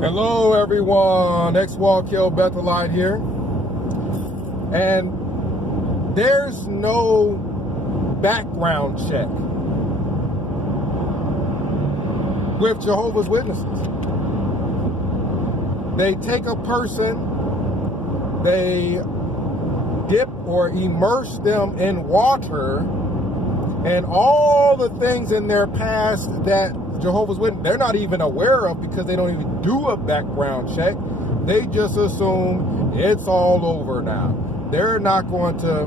Hello everyone, X-Wall-Kill Bethelite here. And there's no background check with Jehovah's Witnesses. They take a person, they dip or immerse them in water, and all the things in their past that Jehovah's Witnesses, they're not even aware of because they don't even do a background check. They just assume it's all over now. They're not going to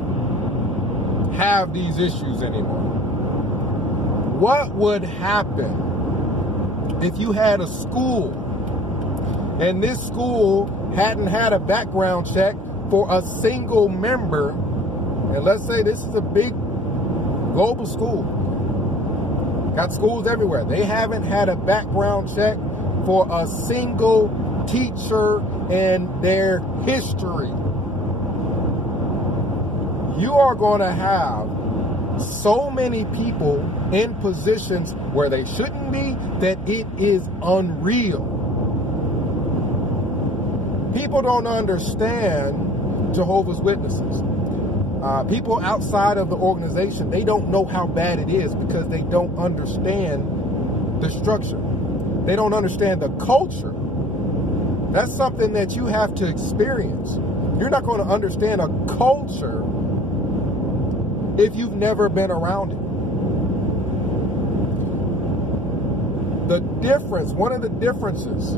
have these issues anymore. What would happen if you had a school and this school hadn't had a background check for a single member? And let's say this is a big global school. Got schools everywhere. They haven't had a background check for a single teacher in their history. You are going to have so many people in positions where they shouldn't be that it is unreal. People don't understand Jehovah's Witnesses. People outside of the organization, they don't know how bad it is because they don't understand the structure. They don't understand the culture. That's something that you have to experience. You're not going to understand a culture if you've never been around it. The difference, one of the differences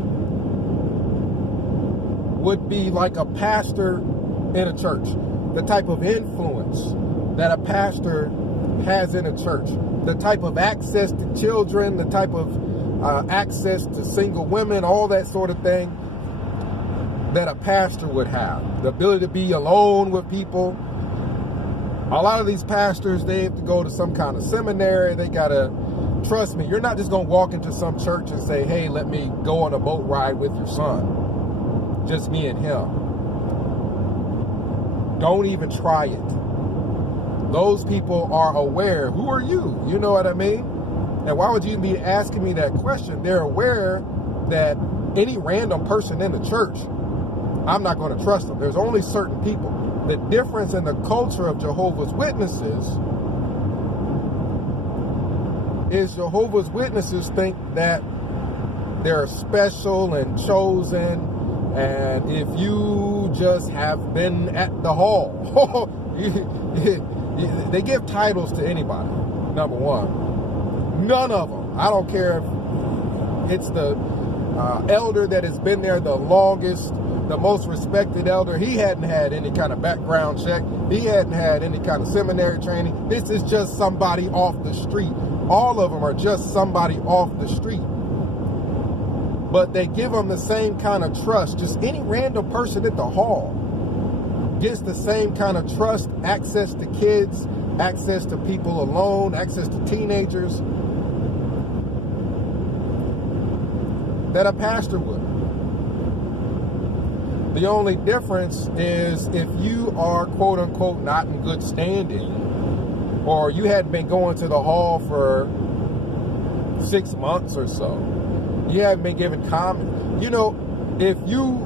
would be like a pastor in a church. The type of influence that a pastor has in a church, the type of access to children, the type of access to single women, all that sort of thing that a pastor would have. The ability to be alone with people. A lot of these pastors, they have to go to some kind of seminary. They got to, trust me, you're not just going to walk into some church and say, hey, let me go on a boat ride with your son. Just me and him. Don't even try it. Those people are aware. Who are you? You know what I mean? And why would you be asking me that question? They're aware that any random person in the church, I'm not going to trust them. There's only certain people. The difference in the culture of Jehovah's Witnesses is Jehovah's Witnesses think that they're special and chosen. And if you just have been at the hall, they give titles to anybody, number one. None of them. I don't care if it's the elder that has been there the longest, the most respected elder. He hadn't had any kind of background check. He hadn't had any kind of seminary training. This is just somebody off the street. All of them are just somebody off the street. But they give them the same kind of trust. Just any random person at the hall gets the same kind of trust, access to kids, access to people alone, access to teenagers that a pastor would. The only difference is if you are, quote unquote, not in good standing, or you hadn't been going to the hall for 6 months or so. You haven't been given comment. You know, if you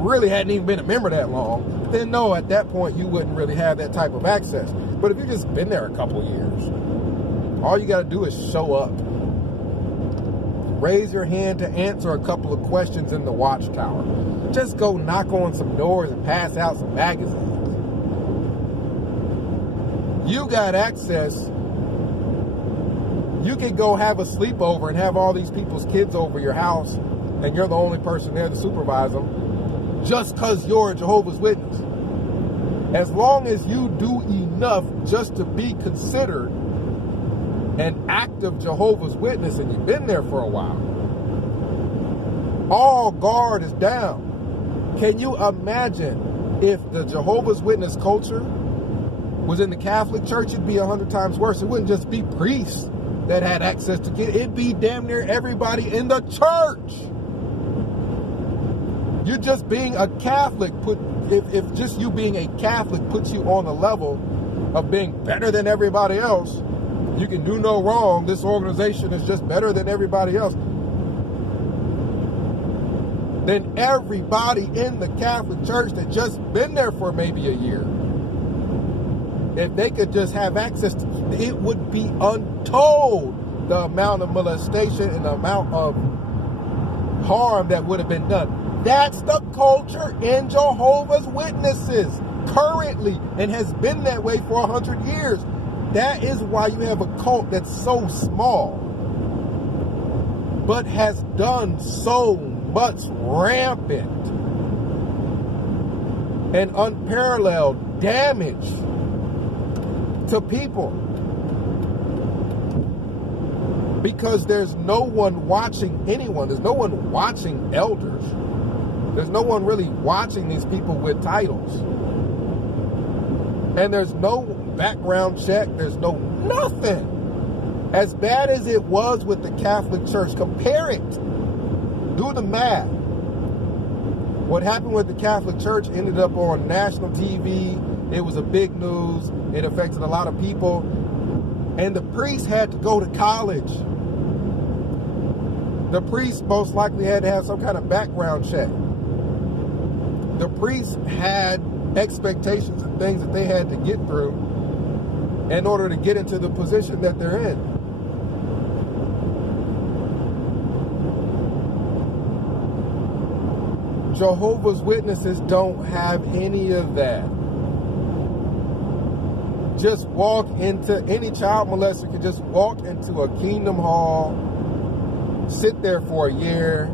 really hadn't even been a member that long, then no, at that point you wouldn't really have that type of access. But if you've just been there a couple of years, all you got to do is show up. Raise your hand to answer a couple of questions in the watchtower. Just go knock on some doors and pass out some magazines. You got access. You could go have a sleepover and have all these people's kids over your house and you're the only person there to supervise them just because you're a Jehovah's Witness. As long as you do enough just to be considered an active Jehovah's Witness and you've been there for a while, all guard is down. Can you imagine if the Jehovah's Witness culture was in the Catholic Church? It'd be 100 times worse. It wouldn't just be priests that had access to kids. It'd be damn near everybody in the church. You just being a Catholic, if just you being a Catholic puts you on the level of being better than everybody else, you can do no wrong. This organization is just better than everybody else. than everybody in the Catholic Church that just been there for maybe a year. If they could just have access to it, it would be untold the amount of molestation and the amount of harm that would have been done. That's the culture in Jehovah's Witnesses currently, and has been that way for 100 years. That is why you have a cult that's so small, but has done so much rampant and unparalleled damage to people. Because there's no one watching anyone. There's no one watching elders. There's no one really watching these people with titles. And there's no background check. There's no nothing. As bad as it was with the Catholic Church, compare it. Do the math. What happened with the Catholic Church ended up on national TV. It was a big news. It affected a lot of people. And the priest had to go to college. The priest most likely had to have some kind of background check. The priest had expectations and things that they had to get through in order to get into the position that they're in. Jehovah's Witnesses don't have any of that. Just walk into, any child molester could just walk into a Kingdom Hall, sit there for a year,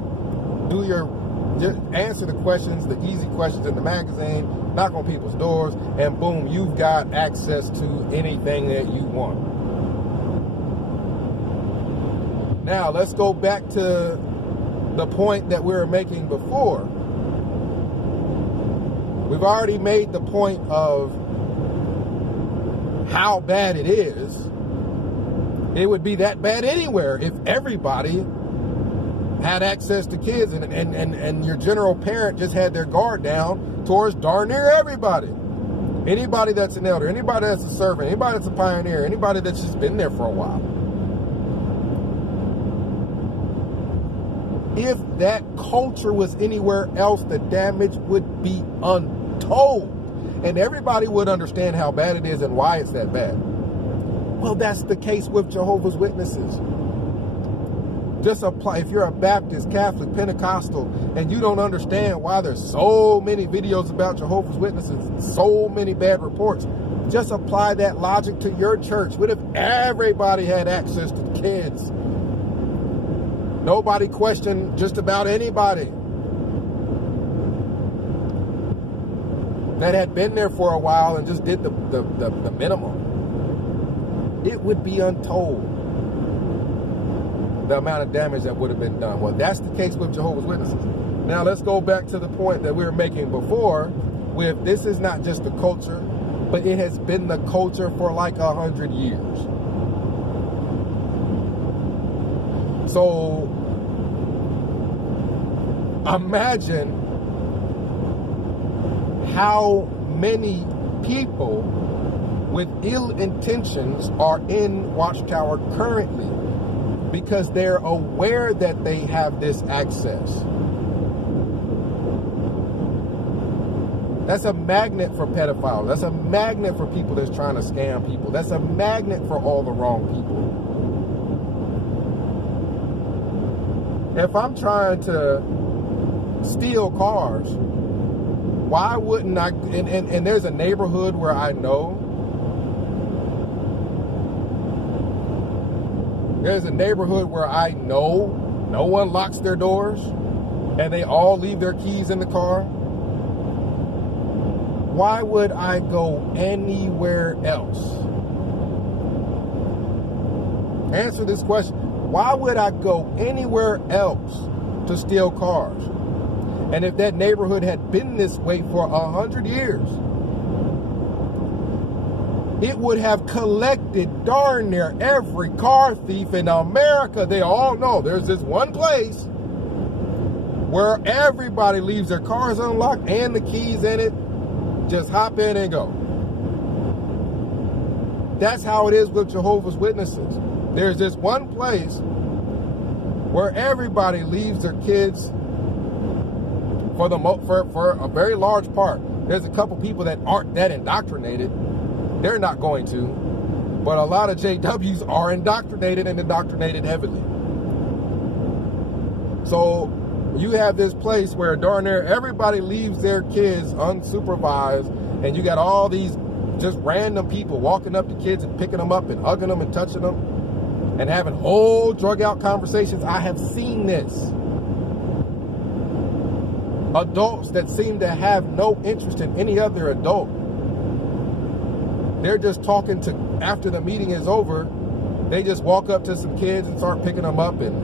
just answer the questions, the easy questions in the magazine, knock on people's doors, and boom, you've got access to anything that you want. Now, let's go back to the point that we were making before. We've already made the point of how bad it is. It would be that bad anywhere if everybody had access to kids and your general parent just had their guard down towards darn near everybody. Anybody that's an elder, anybody that's a servant, anybody that's a pioneer, anybody that's just been there for a while. If that culture was anywhere else, the damage would be untold. And everybody would understand how bad it is and why it's that bad. Well, that's the case with Jehovah's Witnesses. Just apply, if you're a Baptist, Catholic, Pentecostal, and you don't understand why there's so many videos about Jehovah's Witnesses, so many bad reports, just apply that logic to your church. What if everybody had access to kids? Nobody questioned just about anybody that had been there for a while and just did the minimum. It would be untold the amount of damage that would have been done. Well, that's the case with Jehovah's Witnesses. Now, let's go back to the point that we were making before with this is not just the culture, but it has been the culture for like 100 years. So, imagine how many people with ill intentions are in Watchtower currently because they're aware that they have this access. That's a magnet for pedophiles. That's a magnet for people that's trying to scam people. That's a magnet for all the wrong people. If I'm trying to steal cars, why wouldn't I, and there's a neighborhood where I know, no one locks their doors and they all leave their keys in the car. Why would I go anywhere else? Answer this question. Why would I go anywhere else to steal cars? And if that neighborhood had been this way for 100 years, it would have collected darn near every car thief in America. They all know there's this one place where everybody leaves their cars unlocked and the keys in it. Just hop in and go. That's how it is with Jehovah's Witnesses. There's this one place where everybody leaves their kids for a very large part. There's a couple people that aren't that indoctrinated. They're not going to. But a lot of JWs are indoctrinated and indoctrinated heavily. So you have this place where darn near everybody leaves their kids unsupervised, and you got all these just random people walking up to kids and picking them up and hugging them and touching them and having whole drug out conversations. I have seen this. Adults that seem to have no interest in any other adult. They're just talking to, after the meeting is over, they just walk up to some kids and start picking them up and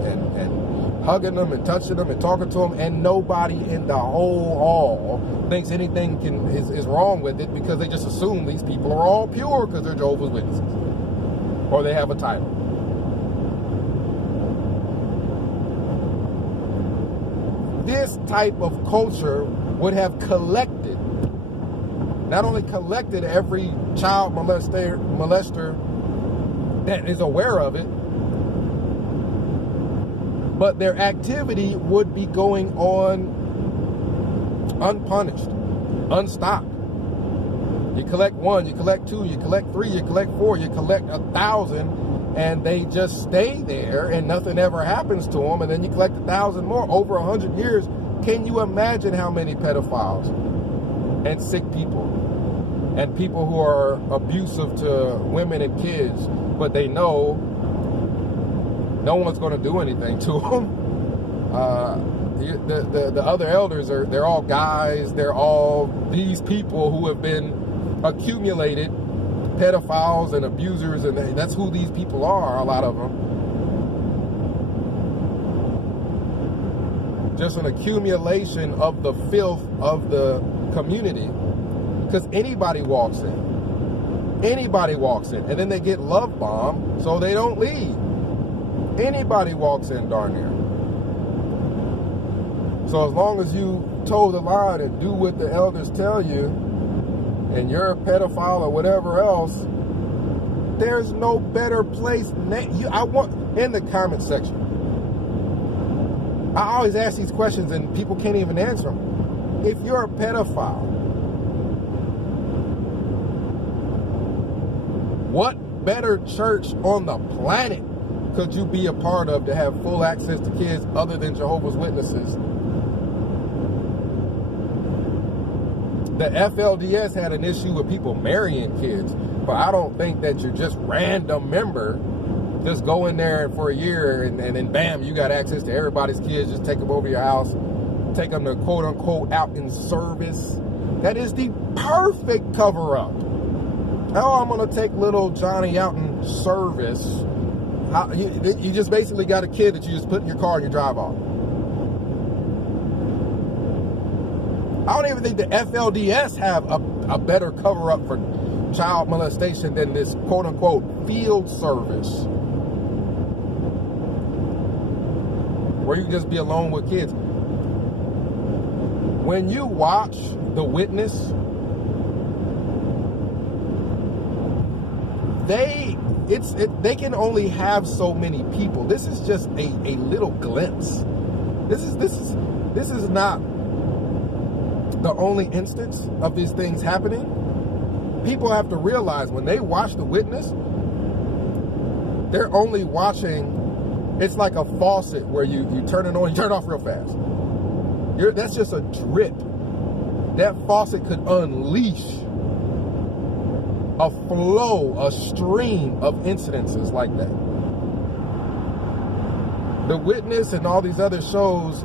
hugging them and touching them and talking to them, and nobody in the whole hall thinks anything is wrong with it, because they just assume these people are all pure because they're Jehovah's Witnesses or they have a title. This type of culture would have collected, not only collected every child molester that is aware of it, but their activity would be going on unpunished, unstopped. You collect 1, you collect 2, you collect 3, you collect 4, you collect 1,000, and they just stay there and nothing ever happens to them, and then you collect 1,000 more over 100 years. Can you imagine how many pedophiles and sick people and people who are abusive to women and kids, but they know no one's going to do anything to them? The other elders they're all guys. They're all these people who have been accumulated pedophiles and abusers, and that's who these people are, a lot of them. Just an accumulation of the filth of the community, because anybody walks in, and then they get love bombed, so they don't leave. Anybody walks in darn near. So as long as you toe the line and do what the elders tell you, and you're a pedophile or whatever else, there's no better place. I want in the comment section. I always ask these questions and people can't even answer them. If you're a pedophile, what better church on the planet could you be a part of to have full access to kids other than Jehovah's Witnesses? The FLDS had an issue with people marrying kids, but I don't think that you're just random member. Just go in there for a year and then bam, you got access to everybody's kids. Just take them over your house, take them to quote unquote out in service. That is the perfect cover up. Oh, I'm going to take little Johnny out in service. You just basically got a kid that you just put in your car and you drive off. I don't even think the FLDS have a better cover up for child molestation than this quote unquote field service, where you can just be alone with kids. When you watch The Witness, they can only have so many people. This is just a little glimpse. This is not the only instance of these things happening. People have to realize when they watch The Witness, they're only watching. It's like a faucet where you turn it on, you turn it off real fast. That's just a drip. That faucet could unleash a flow, a stream of incidences like that. The Witness and all these other shows,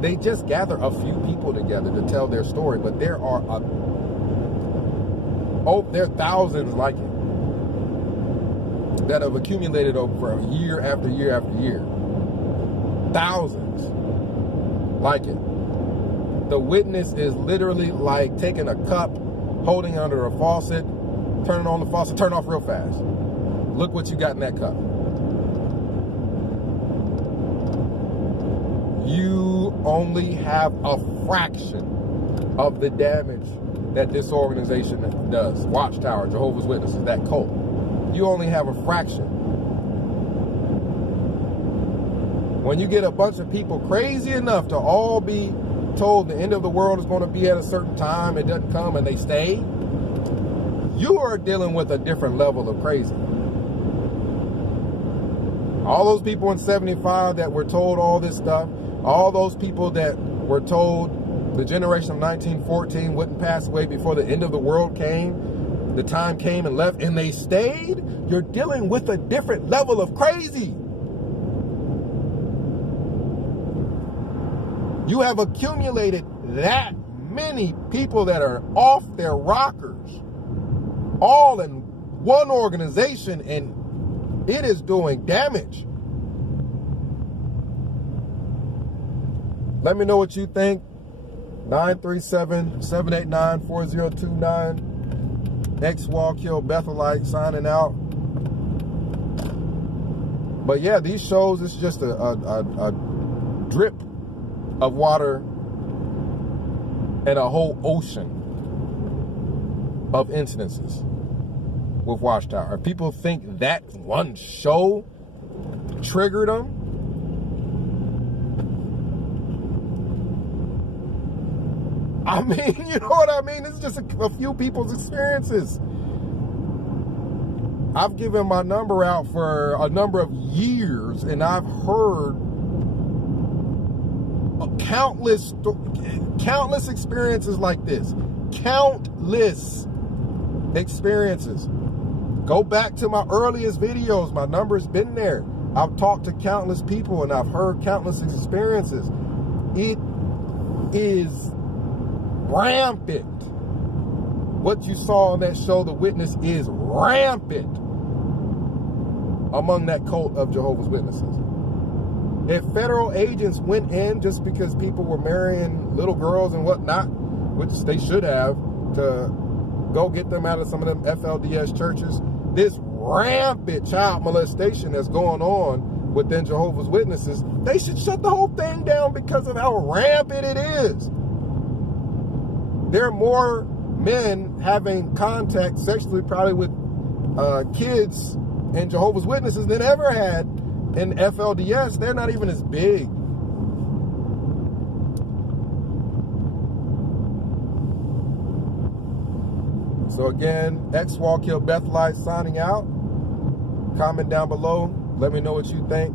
they just gather a few people together to tell their story, but there are there are thousands like it that have accumulated over year after year after year. Thousands like it. The Witness is literally like taking a cup, holding it under a faucet, turning on the faucet, turn off real fast. Look what you got in that cup. You only have a fraction of the damage that this organization does. Watchtower, Jehovah's Witnesses, that cult. You only have a fraction. When you get a bunch of people crazy enough to all be told the end of the world is going to be at a certain time, it doesn't come and they stay, you are dealing with a different level of crazy. All those people in 75 that were told all this stuff, all those people that were told the generation of 1914 wouldn't pass away before the end of the world came, the time came and left, and they stayed, you're dealing with a different level of crazy. You have accumulated that many people that are off their rockers, all in one organization, and it is doing damage. Let me know what you think. 937-789-4029. Ex-Wallkill Bethelite signing out. But yeah, these shows, it's just a drip of water and a whole ocean of incidences with Watchtower. If people think that one show triggered them, I mean, you know what I mean? It's just a few people's experiences. I've given my number out for a number of years, and I've heard countless experiences like this. Countless experiences. Go back to my earliest videos. My number's been there. I've talked to countless people, and I've heard countless experiences. It is rampant. What you saw on that show, The Witness, is rampant among that cult of Jehovah's Witnesses. If federal agents went in just because people were marrying little girls and whatnot, which they should have, to go get them out of some of them FLDS churches, this rampant child molestation that's going on within Jehovah's Witnesses, they should shut the whole thing down because of how rampant it is. There are more men having contact sexually probably with kids and Jehovah's Witnesses than ever had in FLDS. They're not even as big. So again, ex-Wallkill Bethelite signing out. Comment down below. Let me know what you think.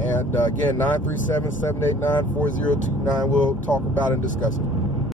And again, 937-789-4029. We'll talk about and discuss it.